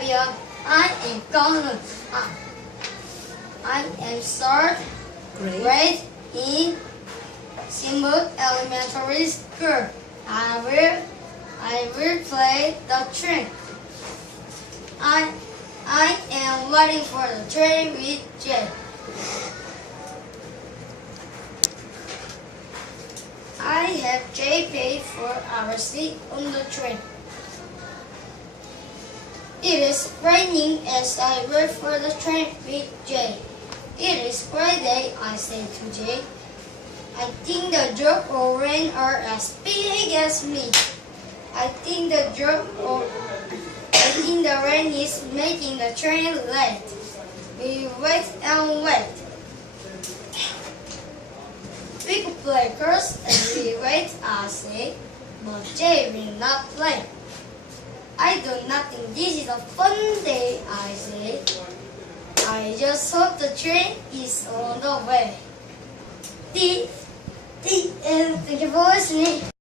behavior. I am gonna. I am third grade in Simut Elementary School. I will play the train. I am waiting for the train with Jay. I have Jay pay for our seat on the train. It is raining as I wait for the train with Jay. It is Friday, I say to Jay. I think the drop or rain are as big as me. I think the rain is making the train late. We wait and wait. We could play cards and we wait, I say, but Jay will not play. I do not think this is a fun day, I say. I just hope the train is on the way. The end. Thank you for listening.